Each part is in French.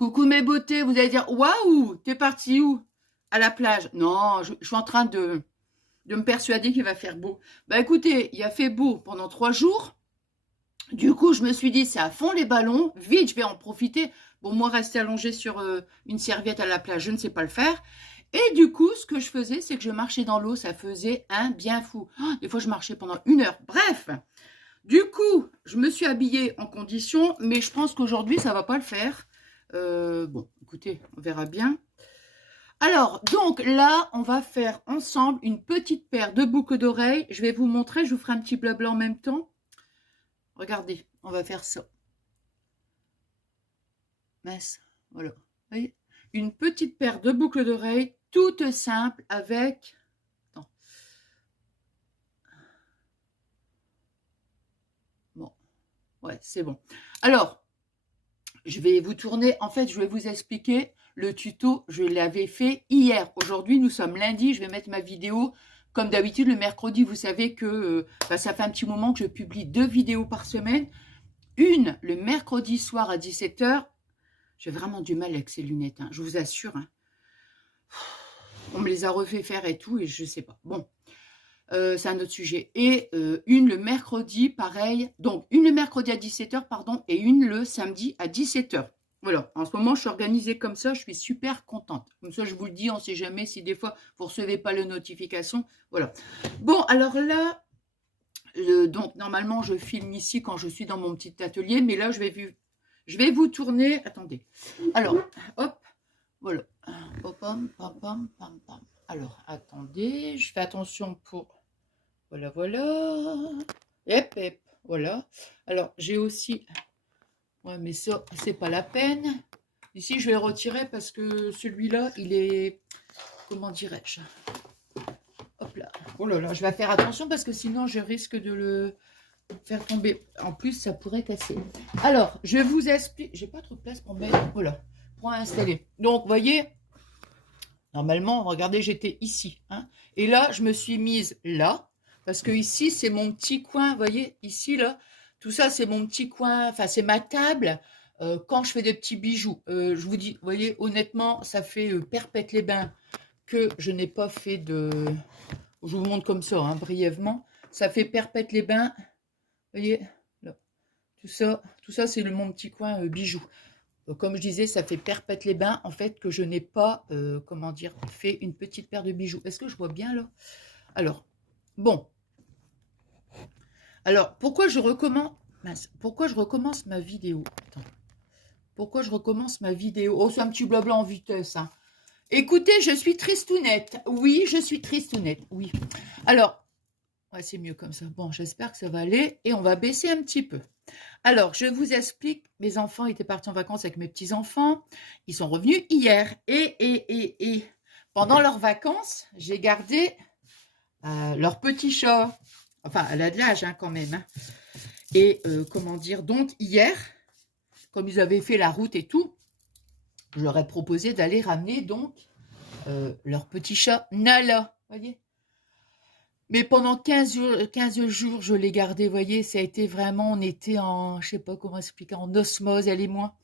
Coucou mes beautés, vous allez dire, waouh, t'es parti où? À la plage. Non, je suis en train de me persuader qu'il va faire beau. Bah écoutez, il a fait beau pendant 3 jours. Du coup, je me suis dit, c'est à fond les ballons. Vite, je vais en profiter. Bon, moi, rester allongée sur une serviette à la plage, je ne sais pas le faire. Et du coup, ce que je faisais, c'est que je marchais dans l'eau. Ça faisait un bien fou. Oh, des fois, je marchais pendant 1 heure. Bref, du coup, je me suis habillée en condition, mais je pense qu'aujourd'hui, ça va pas le faire. Bon, écoutez, on verra bien. Alors, donc là, on va faire ensemble une petite paire de boucles d'oreilles. Je vais vous montrer, je vous ferai un petit blabla en même temps. Regardez, on va faire ça. Mince, voilà. Vous voyez, une petite paire de boucles d'oreilles, toute simple, avec... Attends. Bon, ouais, c'est bon. Alors, je vais vous tourner, en fait, je vais vous expliquer le tuto, je l'avais fait hier. Aujourd'hui, nous sommes lundi, je vais mettre ma vidéo comme d'habitude le mercredi. Vous savez que ça fait un petit moment que je publie 2 vidéos par semaine. Une, le mercredi soir à 17 h. J'ai vraiment du mal avec ces lunettes, hein, je vous assure. Hein. On me les a refait faire et tout, et je sais pas. Bon, c'est un autre sujet. Et une le mercredi, pareil. Donc, une le mercredi à 17 h, pardon, et une le samedi à 17 h. Voilà, en ce moment, je suis organisée comme ça, je suis super contente. Comme ça, je vous le dis, on ne sait jamais si des fois, vous ne recevez pas les notifications. Voilà. Bon, alors là, donc, normalement, je filme ici quand je suis dans mon petit atelier, mais là, je vais vous tourner. Attendez. Alors, hop, voilà. Hop, pam, pam, pam, pam, pam. Alors, attendez, je fais attention pour... Voilà, voilà. Hep, hep, voilà. Alors, j'ai aussi... Ouais, mais ça, c'est pas la peine. Ici, je vais le retirer parce que celui-là, il est... Comment dirais-je? Hop là. Oh là là, je vais faire attention parce que sinon, je risque de le faire tomber. En plus, ça pourrait casser. Alors, je vous explique... J'ai pas trop de place pour mettre... Voilà, pour installer. Donc, vous voyez... Normalement, regardez, j'étais ici. Hein, et là, je me suis mise là. Parce que ici, c'est mon petit coin. Vous voyez, ici, là. Tout ça, c'est mon petit coin. Enfin, c'est ma table. Quand je fais des petits bijoux. Je vous dis, vous voyez, honnêtement, ça fait perpète les bains que je n'ai pas fait de... Je vous montre comme ça, hein, brièvement. Ça fait perpète les bains. Vous voyez, là. Tout ça, c'est mon petit coin bijoux. Comme je disais, ça fait perpète les bains, en fait, que je n'ai pas, comment dire, fait une petite paire de bijoux. Est-ce que je vois bien, là? Alors, bon. Alors, pourquoi je recommence... Mince, pourquoi je recommence ma vidéo? Attends. Pourquoi je recommence ma vidéo? Oh, c'est un petit blabla en vitesse, hein. Écoutez, je suis tristounette. Oui, je suis tristounette, oui. Alors, ouais, c'est mieux comme ça. Bon, j'espère que ça va aller. Et on va baisser un petit peu. Alors, je vous explique, mes enfants étaient partis en vacances avec mes petits-enfants. Ils sont revenus hier. Et pendant leurs vacances, j'ai gardé leur petit chat. Enfin, elle a de l'âge hein, quand même. Hein. Et comment dire, donc hier, comme ils avaient fait la route et tout, je leur ai proposé d'aller ramener donc leur petit chat Nala. Voyez. Mais pendant 15 jours, je l'ai gardé, vous voyez, ça a été vraiment, on était en, je sais pas comment expliquer, en osmose, elle et moi.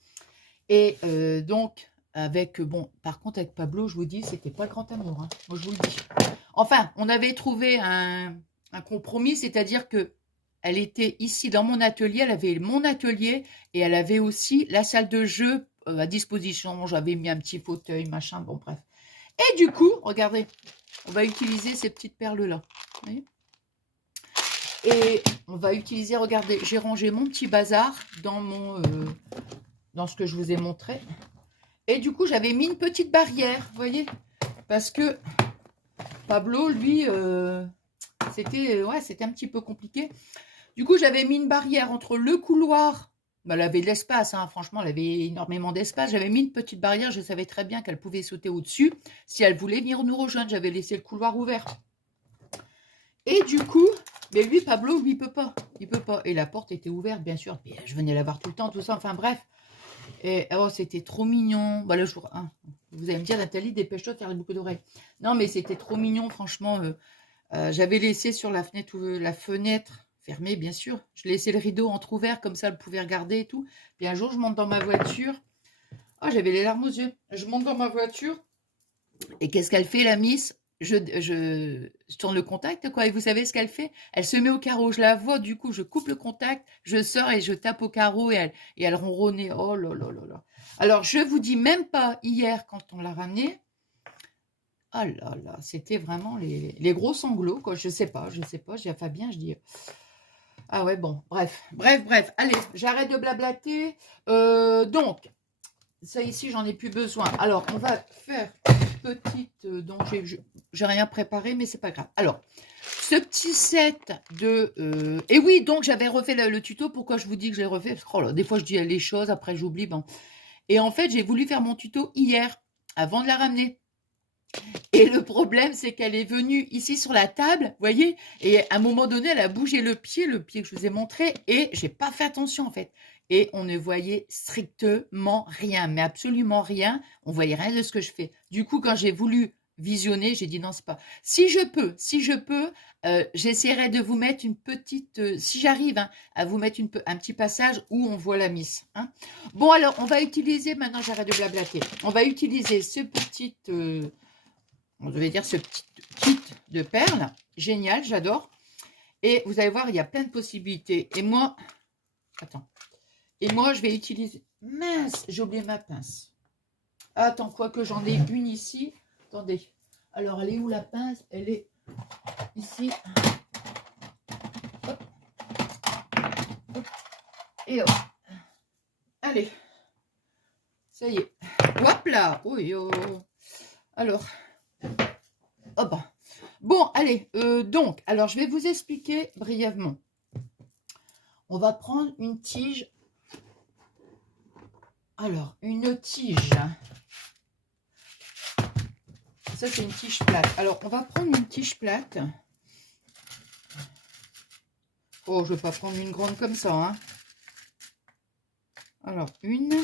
Et donc, avec, bon, par contre, avec Pablo, je vous dis, c'était pas le grand amour, hein, moi je vous le dis. Enfin, on avait trouvé un compromis, c'est-à-dire que elle était ici dans mon atelier, elle avait mon atelier et elle avait aussi la salle de jeu à disposition. J'avais mis un petit fauteuil, machin, bon bref. Et du coup, regardez, on va utiliser ces petites perles-là. Et on va utiliser, regardez, j'ai rangé mon petit bazar dans dans ce que je vous ai montré. Et du coup, j'avais mis une petite barrière, vous voyez, parce que Pablo, lui, c'était un petit peu compliqué. Du coup, j'avais mis une barrière entre le couloir. Bah, elle avait de l'espace, hein, franchement, elle avait énormément d'espace. J'avais mis une petite barrière, je savais très bien qu'elle pouvait sauter au-dessus. Si elle voulait venir nous rejoindre, j'avais laissé le couloir ouvert. Et du coup, mais lui, Pablo, lui, il peut pas. Il peut pas. Et la porte était ouverte, bien sûr. Et je venais la voir tout le temps, tout ça. Enfin, bref. Et oh, c'était trop mignon. Bah, le jour 1. Vous allez me dire, Nathalie, dépêche-toi de faire les boucles d'oreilles. Non, mais c'était trop mignon, franchement. J'avais laissé sur la fenêtre fermée, bien sûr. Je laissais le rideau entrouvert, comme ça, elle pouvait regarder et tout. Puis un jour, je monte dans ma voiture. Oh, j'avais les larmes aux yeux. Je monte dans ma voiture. Et qu'est-ce qu'elle fait, la miss? Je tourne le contact, quoi. Et vous savez ce qu'elle fait? Elle se met au carreau. Je la vois, du coup, je coupe le contact, je sors et je tape au carreau et elle ronronnait. Oh là là là là. Alors, je vous dis même pas hier quand on l'a ramenée. Oh là là, c'était vraiment les gros sanglots, quoi. Je sais pas. J'ai à Fabien, je dis. Ah ouais, bon, bref. Allez, j'arrête de blablater. Donc, ça ici, j'en ai plus besoin. Alors, on va faire une petite... donc, j'ai rien préparé, mais c'est pas grave. Alors, ce petit set de... et oui, donc, j'avais refait le tuto. Pourquoi je vous dis que je l'ai refait? Parce que, oh là, des fois, je dis les choses, après, j'oublie. Bon. Et en fait, j'ai voulu faire mon tuto hier, avant de la ramener. Et le problème, c'est qu'elle est venue ici sur la table, vous voyez, et à un moment donné, elle a bougé le pied que je vous ai montré, et j'ai pas fait attention en fait. Et on ne voyait strictement rien, mais absolument rien. On voyait rien de ce que je fais. Du coup, quand j'ai voulu visionner, j'ai dit non, c'est pas. Si je peux, j'essaierai de vous mettre une petite, si j'arrive hein, à vous mettre un petit passage où on voit la miss. Hein. Bon, alors, on va utiliser, maintenant j'arrête de blablater, on va utiliser ce petit... je vais dire ce petit kit de perles. Génial, j'adore. Et vous allez voir, il y a plein de possibilités. Et moi, attends. Et moi, je vais utiliser... Mince, j'ai oublié ma pince. Attends, quoi que j'en ai une ici. Attendez. Alors, elle est où la pince? Elle est ici. Hop. Hop. Et hop. Allez. Ça y est. Hop là. Oui, oh. Alors. Hop. Bon, allez. Donc, alors, je vais vous expliquer brièvement. On va prendre une tige. Alors, une tige. Ça, c'est une tige plate. Alors, on va prendre une tige plate. Oh, je ne vais pas prendre une grande comme ça. Hein. Alors, une.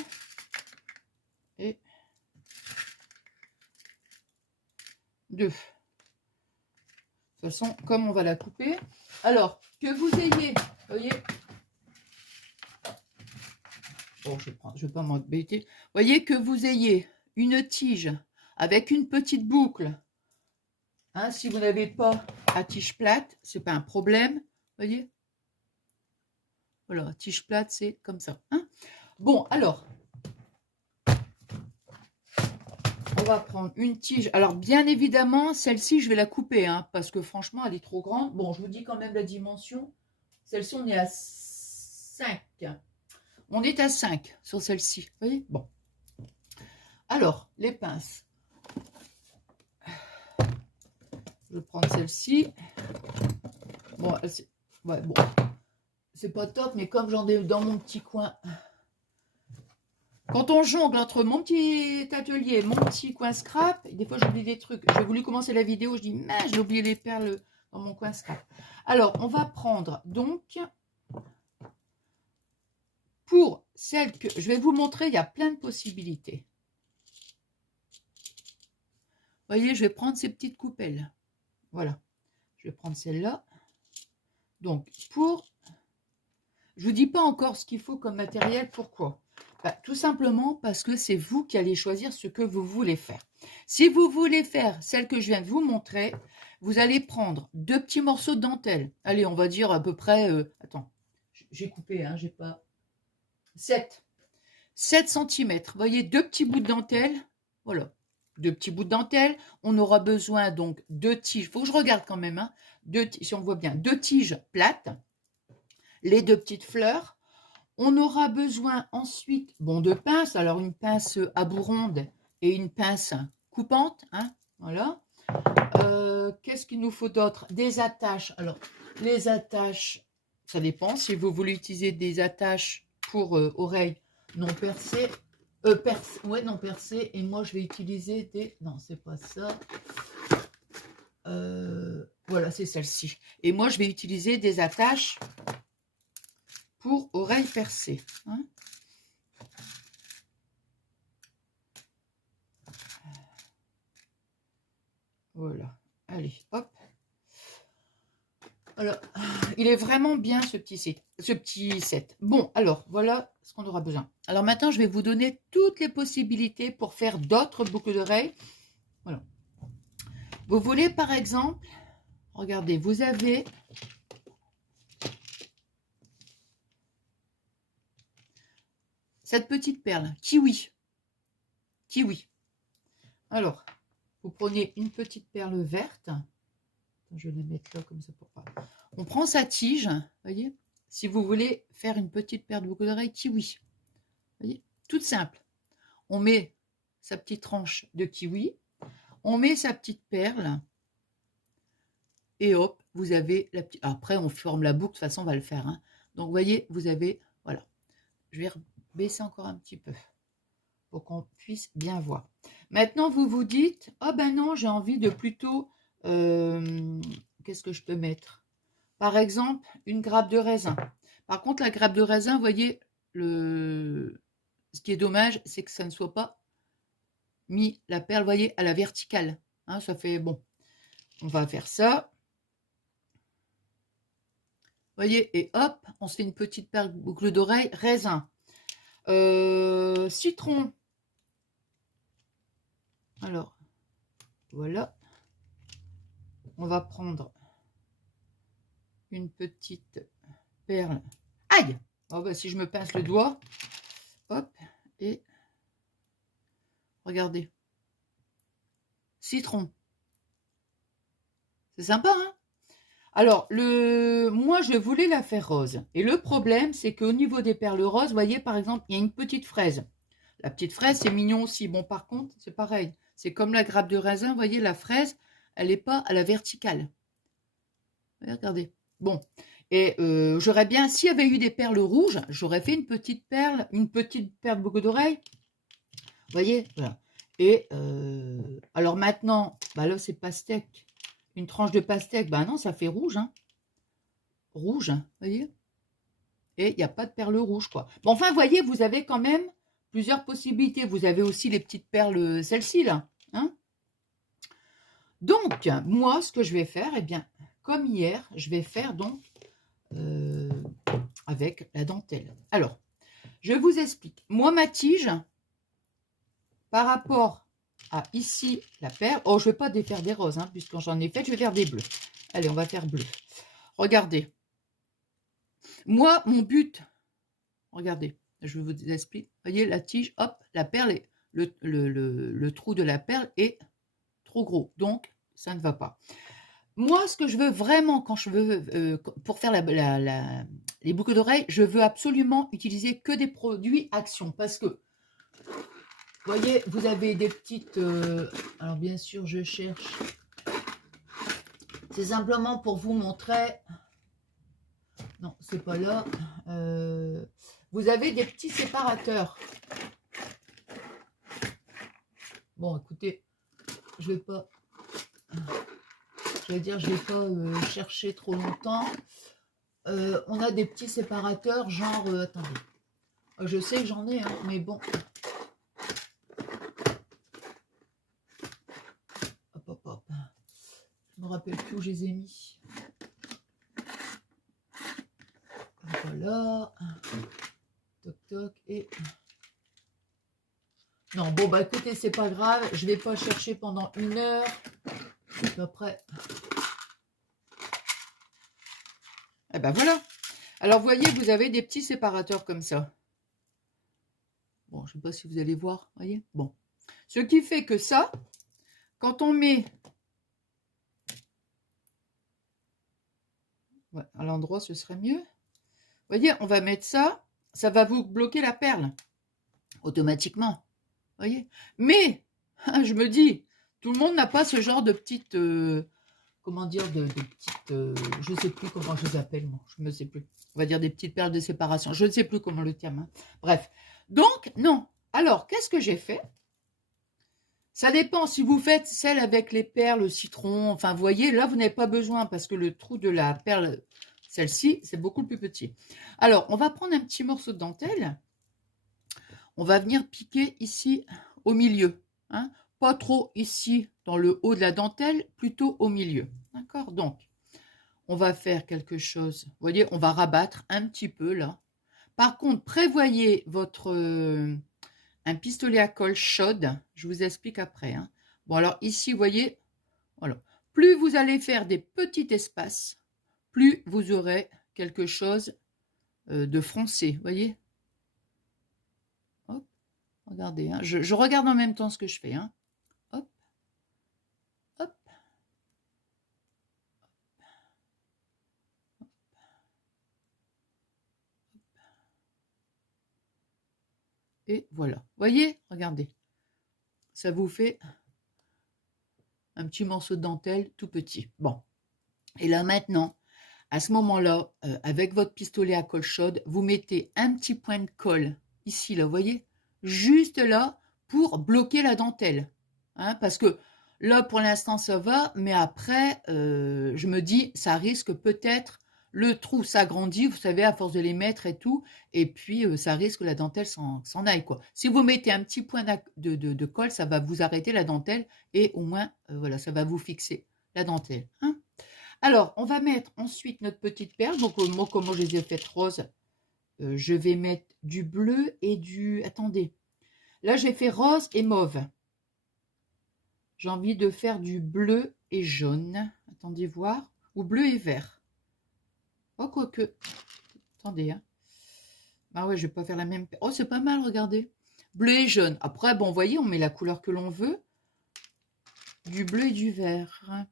Et deux. De toute façon, comme on va la couper. Alors, que vous ayez, vous voyez. Oh, je ne vais pas m'embêter. Vous voyez que vous ayez une tige avec une petite boucle. Hein, si vous n'avez pas à tige plate, ce n'est pas un problème. Vous voyez. Voilà, tige plate, c'est comme ça. Hein. Bon, alors, on va prendre une tige. Alors, bien évidemment, celle-ci, je vais la couper, hein, parce que franchement, elle est trop grande. Bon, je vous dis quand même la dimension. Celle-ci, on est à 5. On est à 5 sur celle-ci. Vous voyez? Bon. Alors, les pinces. Je vais prendre celle-ci. Bon, ouais, bon. C'est pas top, mais comme j'en ai dans mon petit coin... Quand on jongle entre mon petit atelier et mon petit coin scrap, des fois j'oublie des trucs. J'ai voulu commencer la vidéo, je dis, mais j'ai oublié les perles dans mon coin scrap. Alors, on va prendre donc, pour celle que je vais vous montrer, il y a plein de possibilités. Vous voyez, je vais prendre ces petites coupelles. Voilà. Je vais prendre celle-là. Donc, je ne vous dis pas encore ce qu'il faut comme matériel. Pourquoi? Tout simplement parce que c'est vous qui allez choisir ce que vous voulez faire. Si vous voulez faire celle que je viens de vous montrer, vous allez prendre 2 petits morceaux de dentelle. Allez, on va dire à peu près... attends, j'ai coupé, hein, j'ai pas... 7 cm. Vous voyez, 2 petits bouts de dentelle. Voilà, 2 petits bouts de dentelle. On aura besoin donc de tiges. Il faut que je regarde quand même, hein, si on voit bien, 2 tiges plates. Les 2 petites fleurs. On aura besoin ensuite, bon, de pinces. Alors, une pince à bout ronde et une pince coupante. Hein, voilà. Qu'est-ce qu'il nous faut d'autre? Des attaches. Alors, les attaches, ça dépend. Si vous voulez utiliser des attaches pour oreilles non percées. Ouais, non percées. Et moi, je vais utiliser des... Non, c'est pas ça. Voilà, c'est celle-ci. Et moi, je vais utiliser des attaches pour oreilles percées. Hein. Voilà. Allez, hop. Alors, il est vraiment bien ce petit set. Bon, alors, voilà ce qu'on aura besoin. Alors maintenant, je vais vous donner toutes les possibilités pour faire d'autres boucles d'oreilles. Voilà. Vous voulez, par exemple, regardez, vous avez cette petite perle, kiwi. Kiwi. Alors, vous prenez une petite perle verte. Je vais la mettre là comme ça pour pas. On prend sa tige, voyez. Si vous voulez faire une petite paire de boucles d'oreilles kiwi, voyez, toute simple. On met sa petite tranche de kiwi, on met sa petite perle, et hop, vous avez la petite. Après, on forme la boucle, de toute façon, on va le faire. Hein. Donc, vous voyez, vous avez, voilà. Je vais baisser encore un petit peu pour qu'on puisse bien voir. Maintenant, vous vous dites, oh ben non, j'ai envie de plutôt, qu'est-ce que je peux mettre? Par exemple, une grappe de raisin. Par contre, la grappe de raisin, vous voyez, ce qui est dommage, c'est que ça ne soit pas mis la perle, vous voyez, à la verticale. Hein, ça fait bon. On va faire ça. Vous voyez, et hop, on se fait une petite perle boucle d'oreille, raisin. Citron. Alors, voilà. On va prendre une petite perle. Aïe! Oh bah, si je me pince le doigt, hop, et regardez. Citron. C'est sympa, hein? Alors, moi, je voulais la faire rose. Et le problème, c'est qu'au niveau des perles roses, vous voyez, par exemple, il y a une petite fraise. La petite fraise, c'est mignon aussi. Bon, par contre, c'est pareil. C'est comme la grappe de raisin, vous voyez, la fraise, elle n'est pas à la verticale. Regardez. Bon. Et j'aurais bien, s'il y avait eu des perles rouges, j'aurais fait une petite perle boucle d'oreille. Vous voyez, voilà. Et alors maintenant, bah là, c'est pastèque. Une tranche de pastèque, bah non, ça fait rouge. Hein. Rouge, vous voyez. Et il n'y a pas de perles rouges, quoi. Bon, enfin, vous voyez, vous avez quand même plusieurs possibilités. Vous avez aussi les petites perles, celles-ci, là. Hein. Donc, moi, ce que je vais faire, eh bien, comme hier, je vais faire donc avec la dentelle. Alors, je vous explique. Moi, ma tige, par rapport à ici, la perle, oh, je ne vais pas défaire des roses, hein, puisque j'en ai fait, je vais faire des bleus. Allez, on va faire bleu. Regardez. Moi, mon but, regardez, je vous explique. Voyez, la tige, hop, la perle, le trou de la perle est trop gros. Donc, ça ne va pas. Moi, ce que je veux vraiment, quand je veux, pour faire les boucles d'oreilles, je veux absolument utiliser que des produits Action. Parce que, vous voyez, vous avez des petites... alors, bien sûr, je cherche. C'est simplement pour vous montrer... Non, c'est pas là. Vous avez des petits séparateurs. Bon, écoutez, je vais pas... Je vais dire, je vais pas chercher trop longtemps. On a des petits séparateurs, genre... attendez. Je sais que j'en ai, hein, mais bon... Hop, hop, hop. Je me rappelle plus où je les ai mis. Voilà. Toc, toc, et... Non, bon, bah écoutez, c'est pas grave. Je vais pas chercher pendant 1 heure. Après... Eh ben voilà. Alors, vous voyez, vous avez des petits séparateurs comme ça. Bon, je ne sais pas si vous allez voir, voyez. Bon. Ce qui fait que ça, quand on met... Ouais, à l'endroit, ce serait mieux. Vous voyez, on va mettre ça. Ça va vous bloquer la perle. Automatiquement. Vous voyez. Mais, je me dis, tout le monde n'a pas ce genre de petites... comment dire, de petites... je ne sais plus comment je les appelle, moi. Je ne sais plus. On va dire des petites perles de séparation. Je ne sais plus comment le terme. Hein. Bref. Donc, non. Alors, qu'est-ce que j'ai fait? Ça dépend si vous faites celle avec les perles, citron. Enfin, vous voyez, là, vous n'avez pas besoin parce que le trou de la perle, celle-ci, c'est beaucoup plus petit. Alors, on va prendre un petit morceau de dentelle. On va venir piquer ici au milieu. Hein, pas trop ici dans le haut de la dentelle, plutôt au milieu. D'accord? Donc, on va faire quelque chose. Vous voyez, on va rabattre un petit peu là. Par contre, prévoyez votre un pistolet à colle chaude. Je vous explique après. Hein. Bon, alors ici, vous voyez, voilà. Plus vous allez faire des petits espaces, plus vous aurez quelque chose de froncé. Vous voyez? Hop, regardez. Hein. Je regarde en même temps ce que je fais. Hein. Hop, hop. Et voilà. Vous voyez? Regardez. Ça vous fait un petit morceau de dentelle tout petit. Bon. Et là maintenant, à ce moment-là, avec votre pistolet à colle chaude, vous mettez un petit point de colle ici, là, vous voyez? Juste là, pour bloquer la dentelle. Hein, parce que là, pour l'instant, ça va, mais après, je me dis, ça risque peut-être, le trou s'agrandit, vous savez, à force de les mettre et tout, et puis ça risque que la dentelle s'en aille, quoi. Si vous mettez un petit point de colle, ça va vous arrêter la dentelle, et au moins, voilà, ça va vous fixer la dentelle. Hein. Alors, on va mettre ensuite notre petite perle. Donc, moi, comment je les ai faites roses, je vais mettre du bleu et du... Attendez. Là, j'ai fait rose et mauve. J'ai envie de faire du bleu et jaune. Attendez voir. Ou bleu et vert. Oh, quoique. Attendez. Hein. Ah ouais, je vais pas faire la même... Oh, c'est pas mal, regardez. Bleu et jaune. Après, bon, vous voyez, on met la couleur que l'on veut. Du bleu et du vert.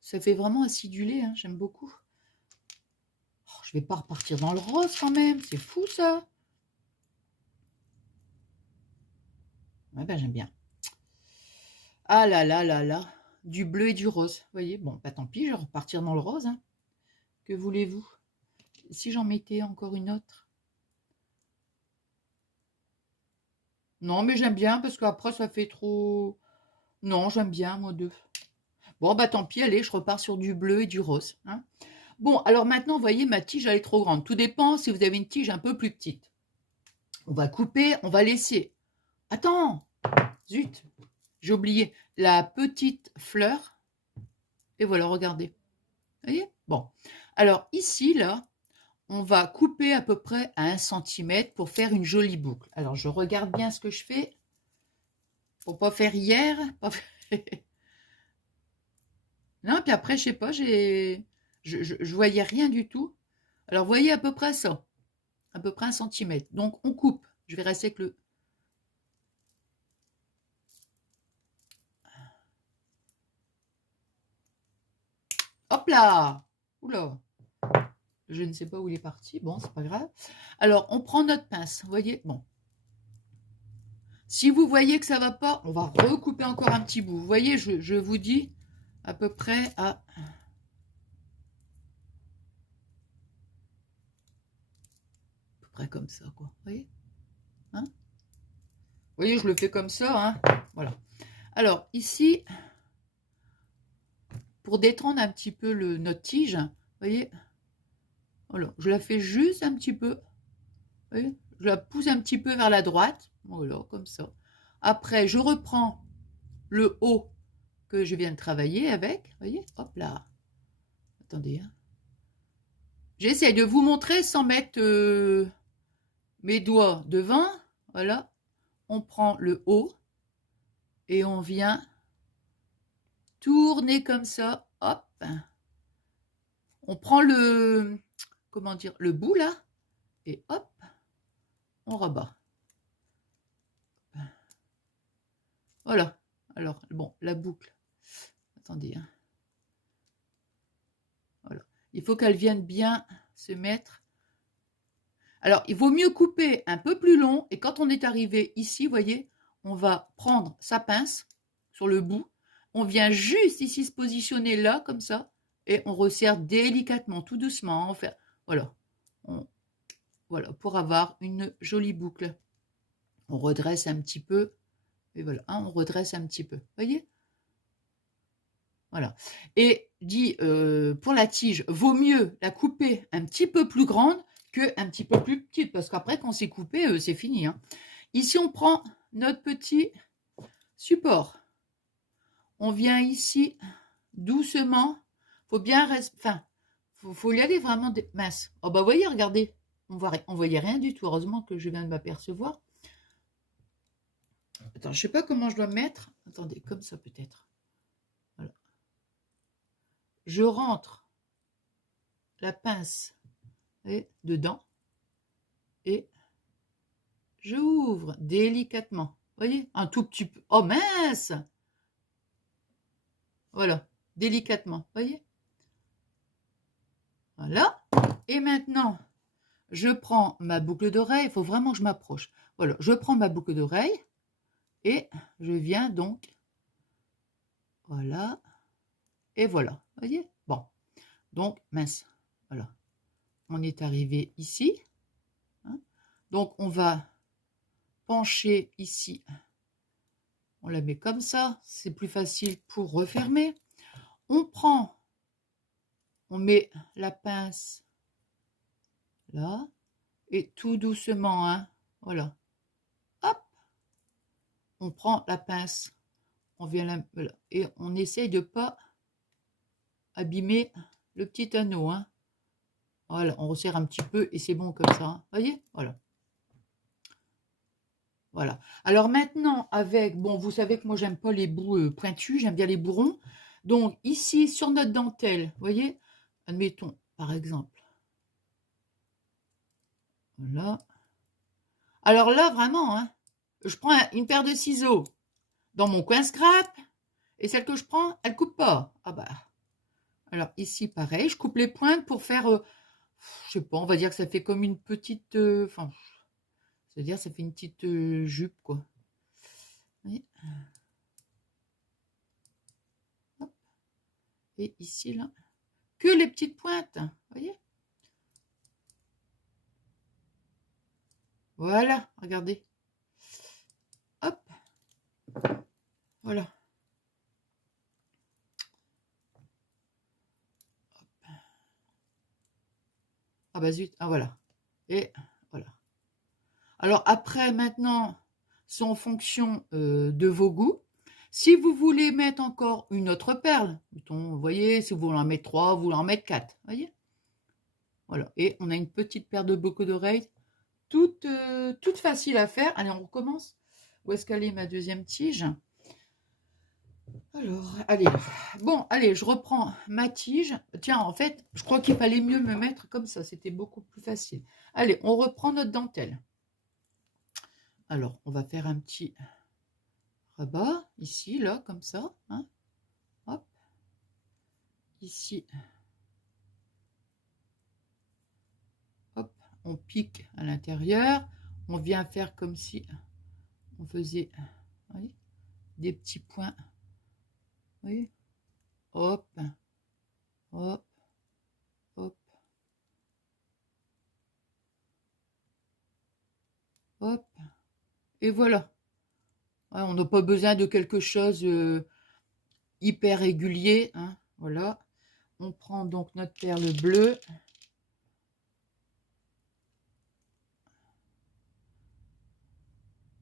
Ça fait vraiment acidulé, hein, j'aime beaucoup. Oh, je vais pas repartir dans le rose quand même, c'est fou ça. Ouais, ben j'aime bien. Ah là là là là, du bleu et du rose. Vous voyez, bon, bah tant pis, je vais repartir dans le rose. Hein. Que voulez-vous? Si j'en mettais encore une autre? Non, mais j'aime bien parce qu'après ça fait trop... Non, j'aime bien, moi deux. Bon, bah tant pis, allez, je repars sur du bleu et du rose. Hein. Bon, alors maintenant, vous voyez, ma tige, elle est trop grande. Tout dépend si vous avez une tige un peu plus petite. On va couper, on va laisser... Attends! Zut! J'ai oublié la petite fleur. Et voilà, regardez. Vous voyez? Bon. Alors ici, là, on va couper à peu près à 1 cm pour faire une jolie boucle. Alors, je regarde bien ce que je fais. Pour pas faire hier. Non, puis après, je sais pas, je voyais rien du tout. Alors, vous voyez à peu près ça. À peu près 1 cm. Donc, on coupe. Je vais rester avec le... Hop là! Oula! Je ne sais pas où il est parti. Bon, c'est pas grave. Alors, on prend notre pince. Vous voyez? Bon. Si vous voyez que ça va pas, on va recouper encore un petit bout. Vous voyez, je vous dis à peu près à... près comme ça, quoi. Vous voyez? Hein? Vous voyez, je le fais comme ça, hein? Voilà. Alors, ici, pour détendre un petit peu notre tige, vous voyez? Voilà, je la fais juste un petit peu. Vous voyez? Je la pousse un petit peu vers la droite. Voilà, comme ça. Après, je reprends le haut que je viens de travailler avec. Vous voyez? Hop là. Attendez. Hein. J'essaie de vous montrer sans mettre mes doigts devant. Voilà. On prend le haut et on vient tourner comme ça. Hop. On prend le... Comment dire? Le bout là. Et hop. On rabat. Voilà. Alors, bon, la boucle. Attendez. Hein. Voilà. Il faut qu'elle vienne bien se mettre. Alors, il vaut mieux couper un peu plus long. Et quand on est arrivé ici, vous voyez, on va prendre sa pince sur le bout. On vient juste ici se positionner là, comme ça. Et on resserre délicatement, tout doucement. Enfin, voilà. Voilà, pour avoir une jolie boucle. On redresse un petit peu. Et voilà, hein, on redresse un petit peu. Vous voyez? Voilà. Et dit, pour la tige, vaut mieux la couper un petit peu plus grande qu'un petit peu plus petite. Parce qu'après, quand c'est coupé, c'est fini. Hein. Ici, on prend notre petit support. On vient ici, doucement. Faut bien rester... Enfin, faut y aller vraiment mince. Oh bah, vous voyez, regardez. On voyait rien du tout. Heureusement que je viens de m'apercevoir. Attends, je sais pas comment je dois mettre. Attendez, comme ça peut-être. Voilà. Je rentre la pince dedans et j'ouvre délicatement. Vous voyez, un tout petit peu. Oh mince! Voilà, délicatement. Vous voyez? Voilà. Et maintenant, je prends ma boucle d'oreille. Il faut vraiment que je m'approche. Voilà, je prends ma boucle d'oreille et je viens donc. Voilà. Et voilà. Vous voyez? Bon. Donc, mince. Voilà. On est arrivé ici. Hein. Donc, on va pencher ici. On la met comme ça. C'est plus facile pour refermer. On prend, on met la pince là. Et tout doucement, hein. Voilà. Hop. On prend la pince. On vient là. Voilà. Et on essaye de pas abîmer le petit anneau, hein. Voilà, on resserre un petit peu et c'est bon comme ça. Hein. Voyez, voilà. Voilà. Alors maintenant, avec, bon, vous savez que moi, j'aime pas les bouts pointus, j'aime bien les bourrons. Donc, ici, sur notre dentelle, vous voyez, admettons, par exemple. Voilà. Alors là, vraiment, hein, je prends une paire de ciseaux dans mon coin scrap et celle que je prends, elle coupe pas. Ah bah. Alors ici, pareil, je coupe les pointes pour faire, je sais pas, on va dire que ça fait comme une petite, enfin, c'est-à-dire ça fait une petite jupe, quoi. Oui. Hop. Et ici, là, que les petites pointes, voyez. Voilà, regardez. Hop. Voilà. Hop. Ah bah zut, ah voilà. Et voilà. Alors après, maintenant, c'est en fonction de vos goûts. Si vous voulez mettre encore une autre perle, vous voyez, si vous voulez en mettre 3, vous voulez en mettre 4, voyez. Voilà, et on a une petite paire de boucles d'oreilles, toute facile à faire. Allez, on recommence. Où est-ce qu'elle est ma deuxième tige? Alors, allez. Bon, allez, je reprends ma tige. Tiens, en fait, je crois qu'il fallait mieux me mettre comme ça. C'était beaucoup plus facile. Allez, on reprend notre dentelle. Alors, on va faire un petit rabat, ici, là, comme ça. Hein. Hop. Ici. Hop, on pique à l'intérieur. On vient faire comme si on faisait, voyez, des petits points. Vous voyez? Hop, hop, hop, hop. Et voilà. On n'a pas besoin de quelque chose hyper régulier. Hein. Voilà. On prend donc notre perle bleue.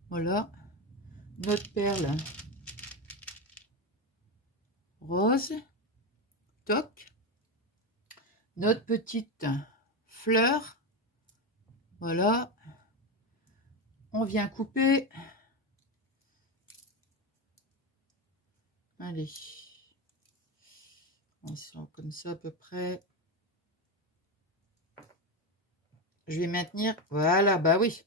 Voilà. Notre perle rose. Toc. Notre petite fleur. Voilà. On vient couper. Allez. On sent comme ça à peu près. Je vais maintenir. Voilà, bah oui.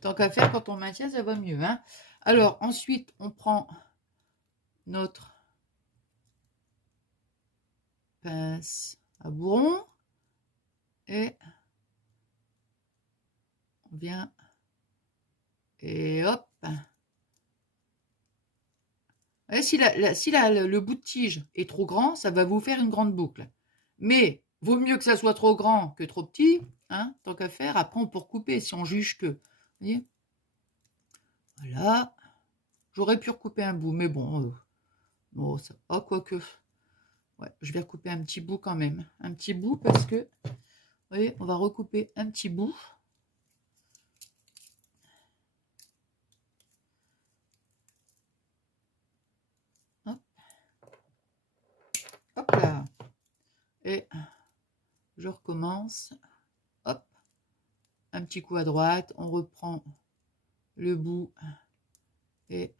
Tant qu'à faire, quand on maintient, ça va mieux. Hein. Alors, ensuite, on prend notre pince à bourron et on vient et hop. Et si le bout de tige est trop grand, ça va vous faire une grande boucle. Mais vaut mieux que ça soit trop grand que trop petit, hein, tant qu'à faire. Après, on peut recouper si on juge que. Vous voyez, voilà. J'aurais pu recouper un bout, mais bon. Bon, ça, oh, quoique. Ouais, je vais recouper un petit bout quand même. Un petit bout parce que, vous voyez, on va recouper un petit bout. Hop. Et je recommence. Hop. Un petit coup à droite. On reprend le bout. Et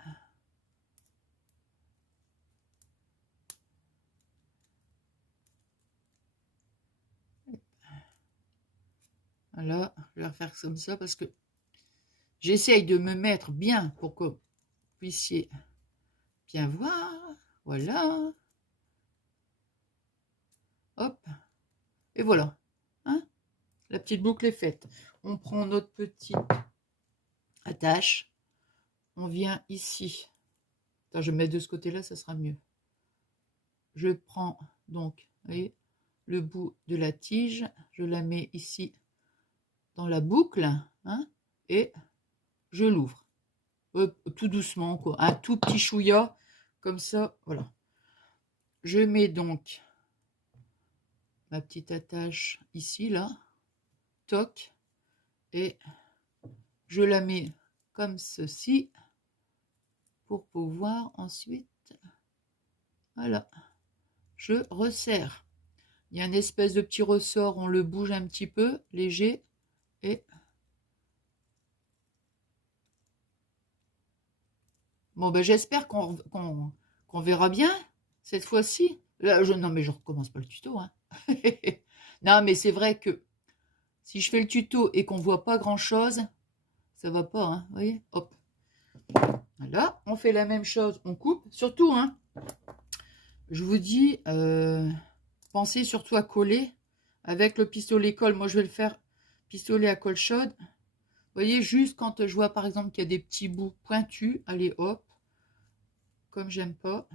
voilà. Je vais refaire comme ça parce que j'essaye de me mettre bien pour que vous puissiez bien voir. Voilà. Hop. Et voilà. Hein, la petite boucle est faite. On prend notre petite attache. On vient ici. Attends, je vais mettre de ce côté-là, ça sera mieux. Je prends donc, vous voyez, le bout de la tige. Je la mets ici dans la boucle. Hein, et je l'ouvre. Tout doucement, quoi. Un tout petit chouïa. Comme ça, voilà. Je mets donc ma petite attache ici, là. Toc. Et je la mets comme ceci pour pouvoir ensuite, voilà, je resserre. Il y a une espèce de petit ressort, on le bouge un petit peu, léger, et bon, ben j'espère qu'on verra bien cette fois-ci. Non, mais je recommence pas le tuto, hein. Non, mais c'est vrai que si je fais le tuto et qu'on voit pas grand-chose, ça va pas, hein, vous voyez, hop. Voilà, on fait la même chose, on coupe, surtout, hein, je vous dis, pensez surtout à coller avec le pistolet colle. Moi, je vais le faire pistolet à colle chaude. Vous voyez, juste quand je vois, par exemple, qu'il y a des petits bouts pointus, allez, hop, comme j'aime pas.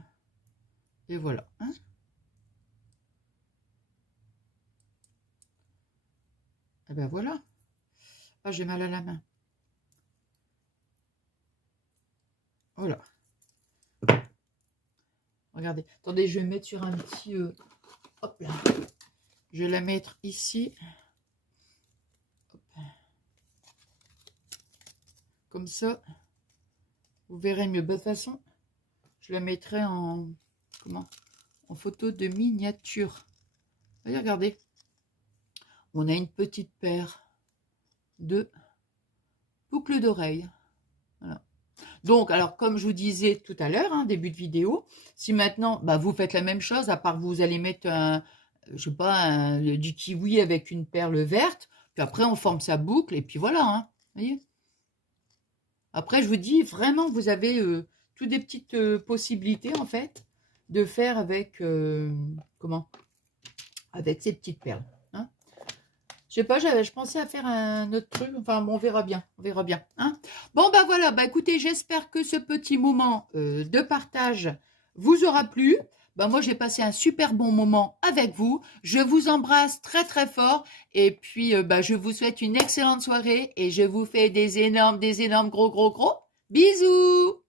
Et voilà. Hein, et ben voilà. Ah, j'ai mal à la main. Voilà. Regardez. Attendez, je vais mettre sur un petit... hop là. Je vais la mettre ici. Hop. Comme ça. Vous verrez mieux. De toute façon, je la mettrai en... Comment? En photo de miniature. Voyez, regardez. On a une petite paire de boucles d'oreilles. Voilà. Donc, alors, comme je vous disais tout à l'heure, hein, début de vidéo, si maintenant, bah, vous faites la même chose, à part que vous allez mettre un, je sais pas, du kiwi avec une perle verte, puis après, on forme sa boucle, et puis voilà, hein, voyez. Après, je vous dis, vraiment, vous avez toutes des petites possibilités, en fait, de faire avec, comment? Avec ces petites perles. Hein. Je sais pas, je pensais à faire un autre truc. Enfin, bon, on verra bien. On verra bien. Hein. Bon, bah voilà. Bah écoutez, j'espère que ce petit moment de partage vous aura plu. Bah moi, j'ai passé un super bon moment avec vous. Je vous embrasse très, très fort. Et puis, bah, je vous souhaite une excellente soirée. Et je vous fais des énormes gros bisous.